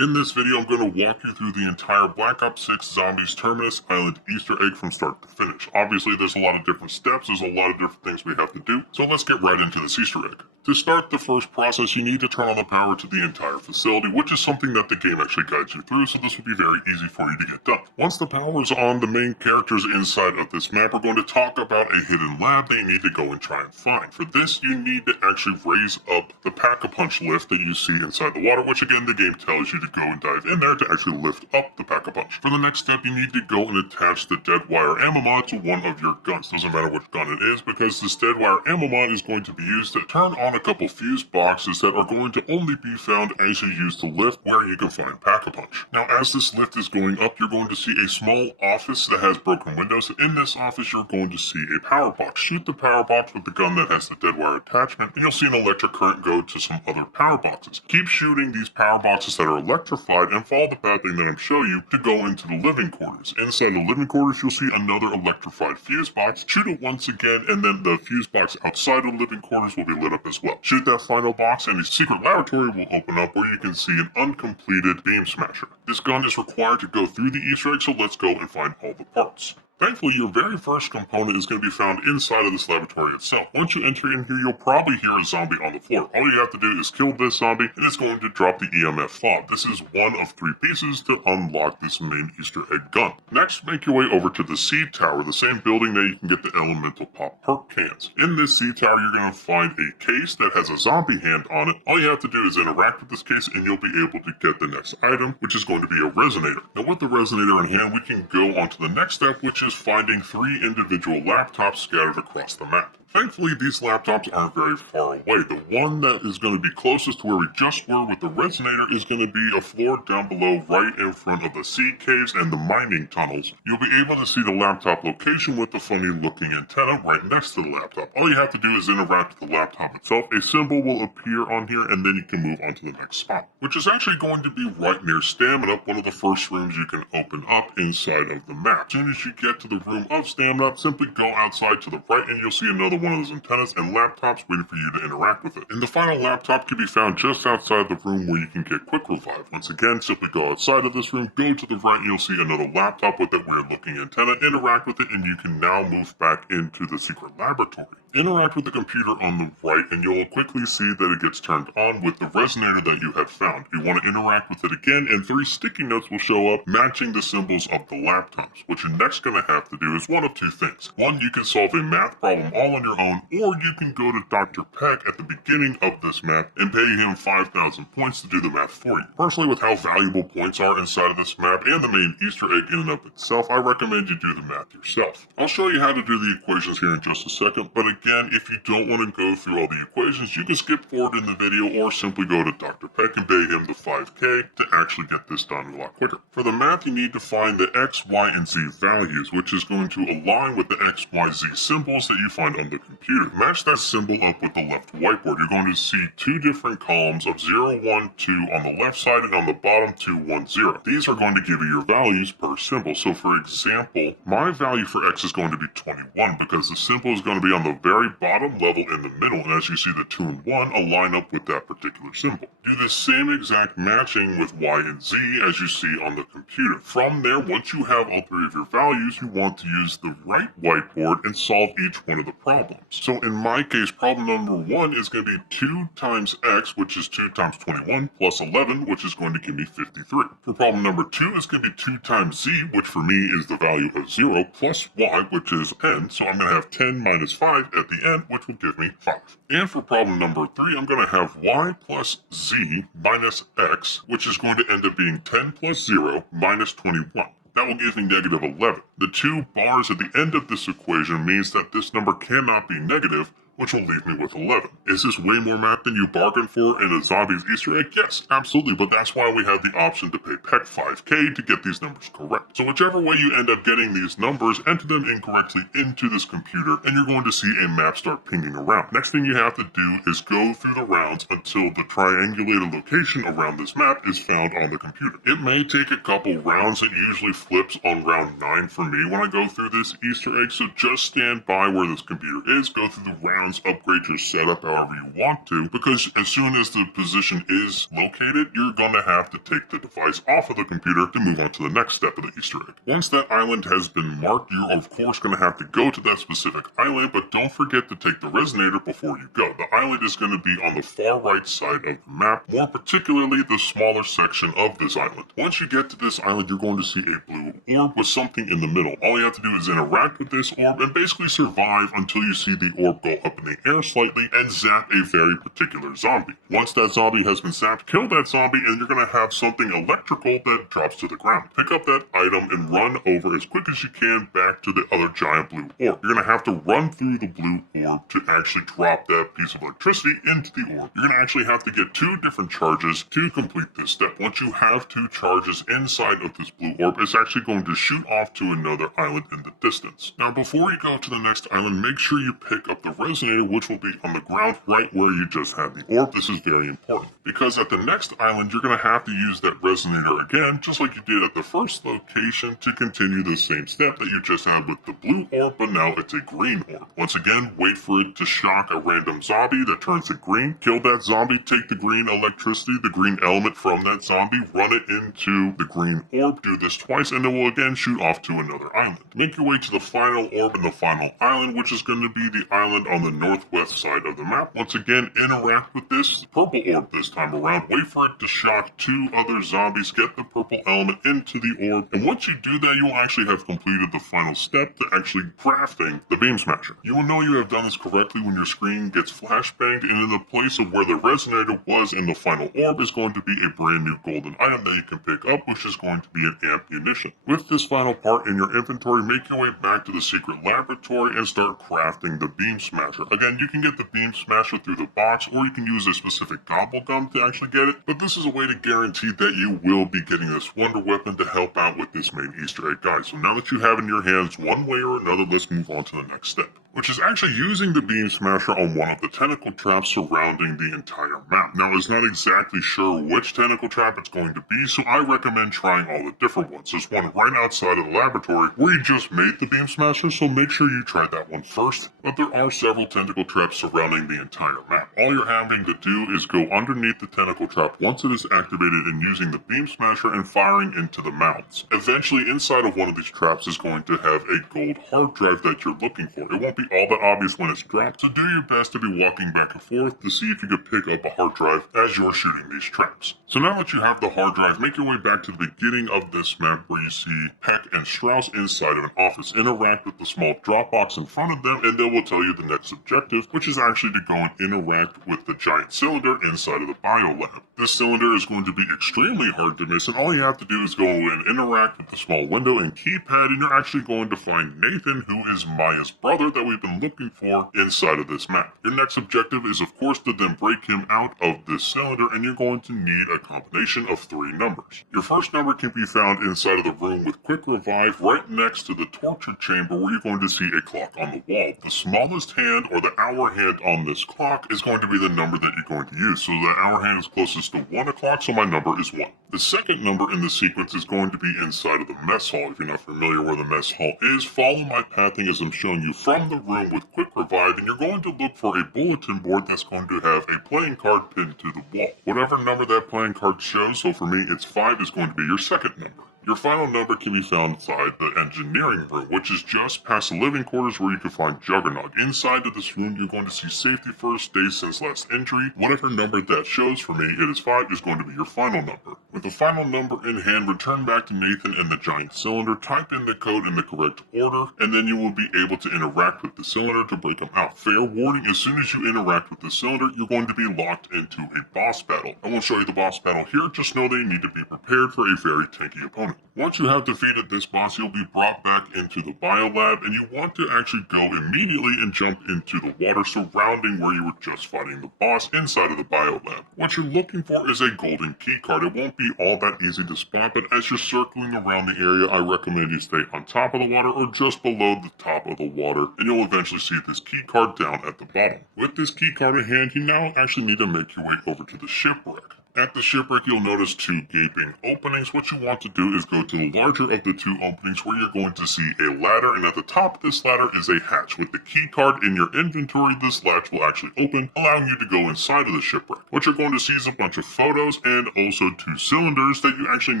In this video, I'm going to walk you through the entire Black Ops 6 Zombies Terminus Island Easter egg from start to finish. Obviously, there's a lot of different steps, there's a lot of different things we have to do, so let's get right into this Easter egg. To start the first process, you need to turn on the power to the entire facility, which is something that the game actually guides you through, so this will be very easy for you to get done. Once the power is on, the main characters inside of this map are going to talk about a hidden lab that you need to go and try and find. For this, you need to actually raise up the Pack-a-Punch lift that you see inside the water, which again, the game tells you to go and dive in there to actually lift up the Pack-a-Punch. For the next step, you need to go and attach the dead wire ammo mod to one of your guns. Doesn't matter which gun it is, because this dead wire ammo mod is going to be used to turn on a couple fuse boxes that are going to only be found as you use the lift where you can find Pack-a-Punch. Now, as this lift is going up, you're going to see a small office that has broken windows. In this office, you're going to see a power box. Shoot the power box with the gun that has the dead wire attachment, and you'll see an electric current go to some other power boxes. Keep shooting these power boxes that are electrified and follow the pathing that I'm showing you to go into the living quarters. Inside the living quarters, you'll see another electrified fuse box. Shoot it once again, and then the fuse box outside of the living quarters will be lit up as well. Shoot that final box, and a secret laboratory will open up where you can see an uncompleted beam smasher. This gun is required to go through the Easter egg, so let's go and find all the parts. Thankfully, your very first component is going to be found inside of this laboratory itself. Once you enter in here, you'll probably hear a zombie on the floor. All you have to do is kill this zombie, and it's going to drop the EMF fob. This is one of 3 pieces to unlock this main Easter egg gun. Next, make your way over to the seed tower, the same building that you can get the elemental pop perk cans. In this seed tower, you're going to find a case that has a zombie hand on it. All you have to do is interact with this case, and you'll be able to get the next item, which is going to be a resonator. Now, with the resonator in hand, we can go on to the next step, which is finding 3 individual laptops scattered across the map. Thankfully, these laptops aren't very far away. The one that is going to be closest to where we just were with the resonator is going to be a floor down below right in front of the seed caves and the mining tunnels. You'll be able to see the laptop location with the funny looking antenna right next to the laptop. All you have to do is interact with the laptop itself. A symbol will appear on here, and then you can move on to the next spot, which is actually going to be right near Stamina, one of the first rooms you can open up inside of the map. As soon as you get to the room of Stamina, simply go outside to the right and you'll see another one of those antennas and laptops waiting for you to interact with it. And the final laptop can be found just outside the room where you can get quick revive. Once again, simply go outside of this room, go to the right, and you'll see another laptop with that weird looking antenna. Interact with it, and you can now move back into the secret laboratory. Interact with the computer on the right, and you'll quickly see that it gets turned on with the resonator that you had found. You want to interact with it again, and 3 sticky notes will show up matching the symbols of the laptops. What you're next going to have to do is one of 2 things. One, you can solve a math problem all on your own, or you can go to Dr. Peck at the beginning of this map and pay him 5,000 points to do the math for you. Personally, with how valuable points are inside of this map and the main Easter egg in and of itself, I recommend you do the math yourself. I'll show you how to do the equations here in just a second, but again, if you don't want to go through all the equations, you can skip forward in the video or simply go to Dr. Peck and pay him the 5k to actually get this done a lot quicker. For the math, you need to find the X, Y, and Z values, which is going to align with the X, Y, Z symbols that you find on the computer. Match that symbol up with the left whiteboard. You're going to see 2 different columns of 0, 1, 2 on the left side, and on the bottom 2, 1, 0. These are going to give you your values per symbol. So for example, my value for X is going to be 21 because the symbol is going to be on the very bottom level in the middle, and as you see, the 2 and 1 align up with that particular symbol. Do the same exact matching with Y and Z as you see on the computer. From there, once you have all 3 of your values, you want to use the right whiteboard and solve each one of the problems. So in my case, problem number 1 is going to be 2 times X, which is 2 times 21, plus 11, which is going to give me 53. For problem number 2 is going to be 2 times Z, which for me is the value of 0, plus Y, which is N, so I'm going to have 10 minus 5 at the end, which would give me 5. And for problem number 3, I'm going to have Y plus Z minus X, which is going to end up being 10 plus 0 minus 21. That will give me negative 11. The 2 bars at the end of this equation means that this number cannot be negative, which will leave me with 11. Is this way more math than you bargained for in a Zombies Easter egg? Yes, absolutely, but that's why we have the option to pay Peck 5k to get these numbers correct. So whichever way you end up getting these numbers, enter them incorrectly into this computer, and you're going to see a map start pinging around. Next thing you have to do is go through the rounds until the triangulated location around this map is found on the computer. It may take a couple rounds. It usually flips on round 9 for me when I go through this Easter egg, so just stand by where this computer is, go through the rounds sometimes upgrade your setup however you want to, because as soon as the position is located, you're going to have to take the device off of the computer to move on to the next step of the Easter egg. Once that island has been marked, you're of course going to have to go to that specific island, but don't forget to take the resonator before you go. The island is going to be on the far right side of the map, more particularly the smaller section of this island. Once you get to this island, you're going to see a blue orb with something in the middle. All you have to do is interact with this orb and basically survive until you see the orb go up in the air slightly and zap a very particular zombie. Once that zombie has been zapped, kill that zombie and you're going to have something electrical that drops to the ground. Pick up that item and run over as quick as you can back to the other giant blue orb. You're going to have to run through the blue orb to actually drop that piece of electricity into the orb. You're going to actually have to get 2 different charges to complete this step. Once you have 2 charges inside of this blue orb, it's actually going to shoot off to another island in the distance. Now, before you go to the next island, make sure you pick up the resonator, which will be on the ground right where you just had the orb. This is very important, because at the next island, you're going to have to use that resonator again, just like you did at the first location, to continue the same step that you just had with the blue orb, but now it's a green orb. Once again, wait for it to shock a random zombie that turns it green. Kill that zombie, take the green electricity, the green element from that zombie, run it into the green orb, do this twice, and it will again shoot off to another island. Make your way to the final orb in the final island, which is going to be the island on the northwest side of the map. Once again, interact with this purple orb this time around. Wait for it to shock 2 other zombies, get the purple element into the orb, and once you do that, you will actually have completed the final step to actually crafting the beam smasher. You will know you have done this correctly when your screen gets flashbanged, and in the place of where the resonator was in the final orb is going to be a brand new golden item that you can pick up, which is going to be an ammunition. With this final part in your inventory, make your way back to the secret laboratory and start crafting the beam smasher. Again, you can get the beam smasher through the box, or you can use a specific gobble gum to actually get it, but this is a way to guarantee that you will be getting this wonder weapon to help out with this main Easter egg, guys. So now that you have in your hands one way or another, let's move on to the next step, which is actually using the beam smasher on one of the tentacle traps surrounding the entire map. Now, it's not exactly sure which tentacle trap it's going to be, so I recommend trying all the different ones. There's one right outside of the laboratory where you just made the beam smasher, so make sure you try that one first. But there are several tentacle traps surrounding the entire map. All you're having to do is go underneath the tentacle trap once it is activated and using the beam smasher and firing into the mouths. Eventually, inside of one of these traps is going to have a gold hard drive that you're looking for. It won't be all that obvious when it's dropped, so do your best to be walking back and forth to see if you can pick up a hard drive as you're shooting these traps. So now that you have the hard drive, make your way back to the beginning of this map where you see Peck and Strauss inside of an office. Interact with the small drop box in front of them, and they will tell you the next objective, which is actually to go and interact with the giant cylinder inside of the biolab. This cylinder is going to be extremely hard to miss, and all you have to do is go and interact with the small window and keypad, and you're actually going to find Nathan, who is Maya's brother that we've been looking for inside of this map. Your next objective is, of course, to then break him out of this cylinder, and you're going to need a combination of 3 numbers. Your first number can be found inside of the room with quick revive right next to the torture chamber, where you're going to see a clock on the wall. The smallest hand, or the hour hand on this clock, is going to be the number that you're going to use. So the hour hand is closest to 1 o'clock, so my number is 1. The second number in the sequence is going to be inside of the mess hall. If you're not familiar where the mess hall is, follow my pathing as I'm showing you from the room with quick revive, and you're going to look for a bulletin board that's going to have a playing card pinned to the wall. Whatever number that playing card shows, so for me it's 5, is going to be your second number. Your final number can be found inside the engineering room, which is just past the living quarters where you can find Juggernaut. Inside of this room, you're going to see safety first, days since last injury. Whatever number that shows, for me it is 5, is going to be your final number. With the final number in hand, return back to Nathan and the giant cylinder, type in the code in the correct order, and then you will be able to interact with the cylinder to break them out. Fair warning, as soon as you interact with the cylinder, you're going to be locked into a boss battle. I won't show you the boss battle here, just know that you need to be prepared for a very tanky opponent. Once you have defeated this boss, you'll be brought back into the biolab, and you want to actually go immediately and jump into the water surrounding where you were just fighting the boss inside of the biolab. What you're looking for is a golden key card. It won't be all that easy to spot, but as you're circling around the area, I recommend you stay on top of the water or just below the top of the water, and you'll eventually see this key card down at the bottom. With this key card in hand, you now actually need to make your way over to the shipwreck. At the shipwreck, you'll notice two gaping openings. What you want to do is go to the larger of the two openings where you're going to see a ladder, and at the top of this ladder is a hatch. With the key card in your inventory, this latch will actually open, allowing you to go inside of the shipwreck. What you're going to see is a bunch of photos and also two cylinders that you actually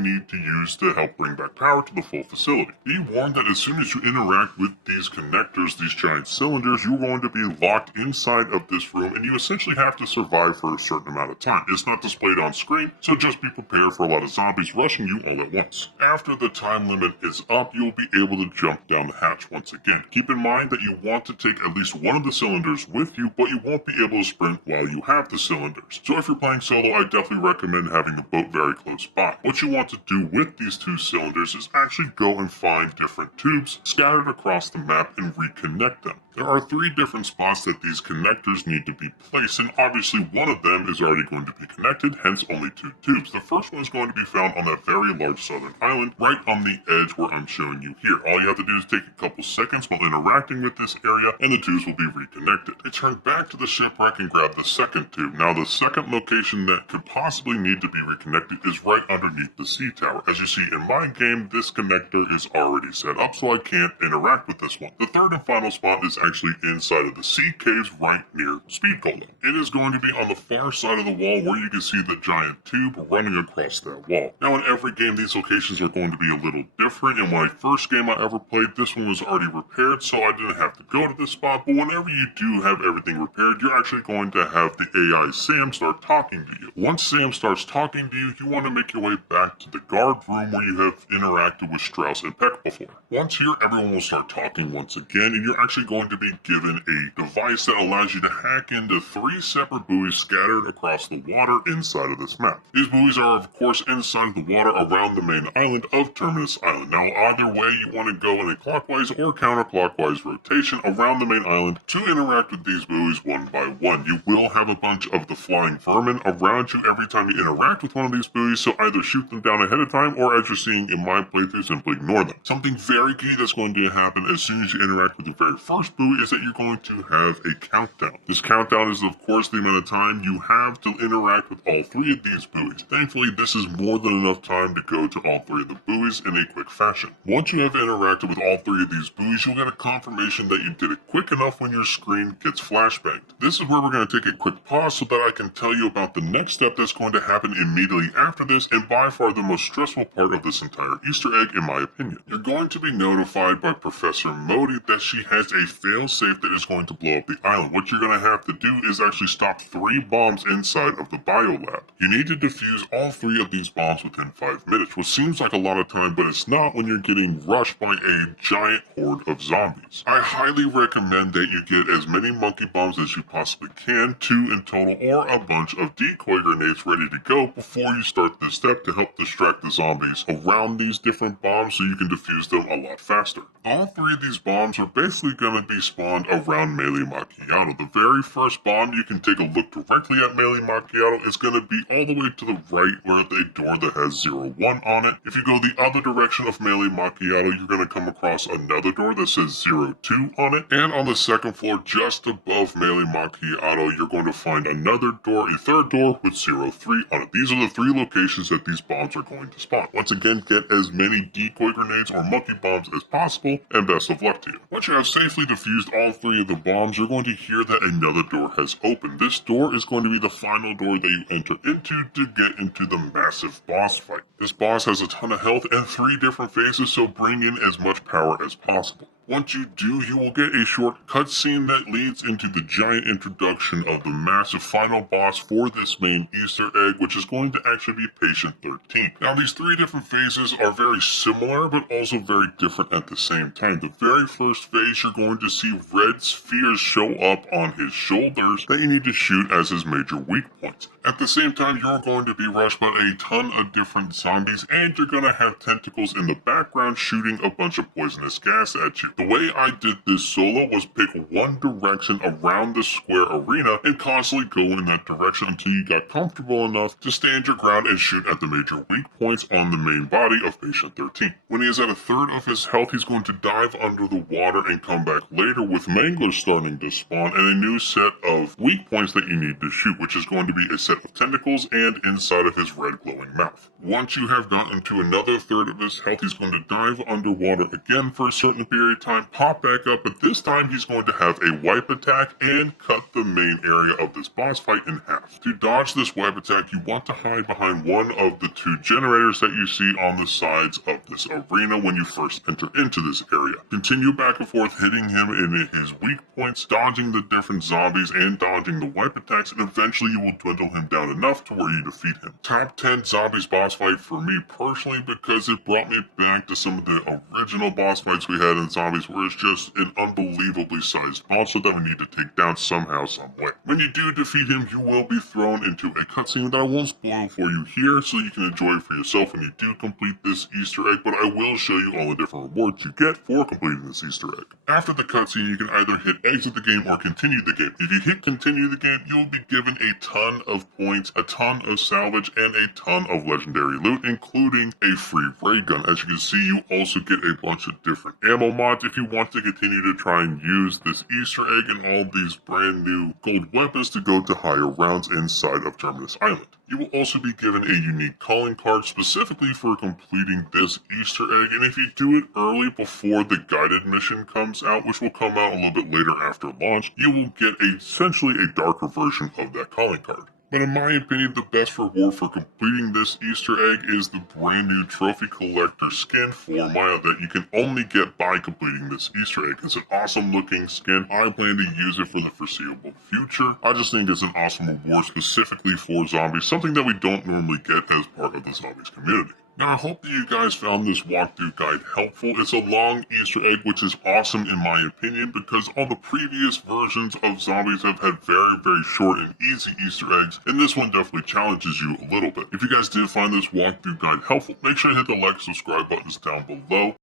need to use to help bring back power to the full facility. Be warned that as soon as you interact with these connectors, these giant cylinders, you're going to be locked inside of this room, and you essentially have to survive for a certain amount of time. It's not displayed on screen, so just be prepared for a lot of zombies rushing you all at once. After the time limit is up, you'll be able to jump down the hatch once again. Keep in mind that you want to take at least one of the cylinders with you, but you won't be able to sprint while you have the cylinders. So if you're playing solo, I definitely recommend having the boat very close by. What you want to do with these two cylinders is actually go and find different tubes scattered across the map and reconnect them. There are 3 different spots that these connectors need to be placed, and obviously one of them is already going to be connected, hence only 2 tubes. The first one is going to be found on that very large southern island, right on the edge where I'm showing you here. All you have to do is take a couple seconds while interacting with this area, and the tubes will be reconnected. Return back to the shipwreck and grab the second tube. Now, the second location that could possibly need to be reconnected is right underneath the sea tower. As you see in my game, this connector is already set up, so I can't interact with this one. The third and final spot is actually inside of the sea caves right near Speed Golem. It is going to be on the far side of the wall where you can see the giant tube running across that wall. Now, in every game, these locations are going to be a little different. In my first game I ever played, this one was already repaired, so I didn't have to go to this spot, but whenever you do have everything repaired, you're actually going to have the AI Sam start talking to you. Once Sam starts talking to you, you want to make your way back to the guard room where you have interacted with Strauss and Peck before. Once here, everyone will start talking once again, and you're actually going to be given a device that allows you to hack into 3 separate buoys scattered across the water inside of this map. These buoys are, of course, inside of the water around the main island of Terminus Island. Now, either way, you want to go in a clockwise or counterclockwise rotation around the main island to interact with these buoys one by one. You will have a bunch of the flying vermin around you every time you interact with one of these buoys, so either shoot them down ahead of time or, as you're seeing in my playthrough, simply ignore them. Something very key that's going to happen as soon as you interact with the very first buoy is that you're going to have a countdown. This countdown is, of course, the amount of time you have to interact with all 3 of these buoys. Thankfully, this is more than enough time to go to all 3 of the buoys in a quick fashion. Once you have interacted with all 3 of these buoys, you'll get a confirmation that you did it quick enough when your screen gets flashbanged. This is where we're going to take a quick pause so that I can tell you about the next step that's going to happen immediately after this, and by far the most stressful part of this entire Easter egg, in my opinion. You're going to be notified by Professor Modi that she has a failsafe that is going to blow up the island. What you're going to have to do is actually stop 3 bombs inside of the biolab. You need to defuse all 3 of these bombs within 5 minutes, which seems like a lot of time, but it's not when you're getting rushed by a giant horde of zombies. I highly recommend that you get as many monkey bombs as you possibly can, 2 in total, or a bunch of decoy grenades ready to go before you start this step to help distract the zombies around these different bombs so you can defuse them a lot faster. All 3 of these bombs are basically going to be spawned around Melee Macchiato. The very first bomb, you can take a look directly at Melee Macchiato. It's going to be all the way to the right where the door that has 01 on it. If you go the other direction of Melee Macchiato, you're going to come across another door that says 02 on it. And on the second floor, just above Melee Macchiato, you're going to find another door, a third door with 03 on it. These are the 3 locations that these bombs are going to spawn. Once again, get as many decoy grenades or monkey bombs as possible, and best of luck to you. Once you have safely defused all 3 of the bombs, you're going to hear that another door has opened. This door is going to be the final door that you enter into to get into the massive boss fight. This boss has a ton of health and 3 different phases, so bring in as much power as possible. Once you do, you will get a short cutscene that leads into the giant introduction of the massive final boss for this main Easter egg, which is going to actually be Patient 13. Now, these 3 different phases are very similar, but also very different at the same time. The very first phase, you're going to see red spheres show up on his shoulders that you need to shoot as his major weak points. At the same time, you're going to be rushed by a ton of different zombies, and you're going to have tentacles in the background shooting a bunch of poisonous gas at you. The way I did this solo was pick one direction around the square arena and constantly go in that direction until you got comfortable enough to stand your ground and shoot at the major weak points on the main body of Patient 13. When he is at a third of his health, he's going to dive under the water and come back later with manglers starting to spawn and a new set of weak points that you need to shoot, which is going to be a set of tentacles and inside of his red glowing mouth. Once you have gotten to another third of his health, he's going to dive underwater again for a certain period of time, pop back up, but this time he's going to have a wipe attack and cut the main area of this boss fight in half. To dodge this wipe attack, you want to hide behind one of the two generators that you see on the sides of this arena when you first enter into this area. Continue back and forth, hitting him in his weak points, dodging the different zombies and dodging the wipe attacks, and eventually you will dwindle him down enough to where you defeat him. Top 10 zombies boss fight for me personally, because it brought me back to some of the original boss fights we had in zombies, where it's just an unbelievably sized monster that we need to take down somehow, some way. When you do defeat him, you will be thrown into a cutscene that I won't spoil for you here, so you can enjoy it for yourself when you do complete this Easter egg, but I will show you all the different rewards you get for completing this Easter egg. After the cutscene, you can either hit exit the game or continue the game. If you hit continue the game, you will be given a ton of points, a ton of salvage, and a ton of legendary loot, including a free ray gun. As you can see, you also get a bunch of different ammo mods if you want to continue to try and use this Easter egg and all these brand new gold weapons to go to higher rounds inside of Terminus Island. You will also be given a unique calling card specifically for completing this Easter egg, and if you do it early before the guided mission comes out, which will come out a little bit later after launch, you will get essentially a darker version of that calling card. But in my opinion, the best reward for completing this Easter egg is the brand new Trophy Collector skin for Maya that you can only get by completing this Easter egg. It's an awesome looking skin. I plan to use it for the foreseeable future. I just think it's an awesome reward specifically for zombies, something that we don't normally get as part of the zombies community. Now, I hope that you guys found this walkthrough guide helpful. It's a long Easter egg, which is awesome in my opinion, because all the previous versions of zombies have had very, very short and easy Easter eggs, and this one definitely challenges you a little bit. If you guys did find this walkthrough guide helpful, make sure to hit the like, subscribe buttons down below.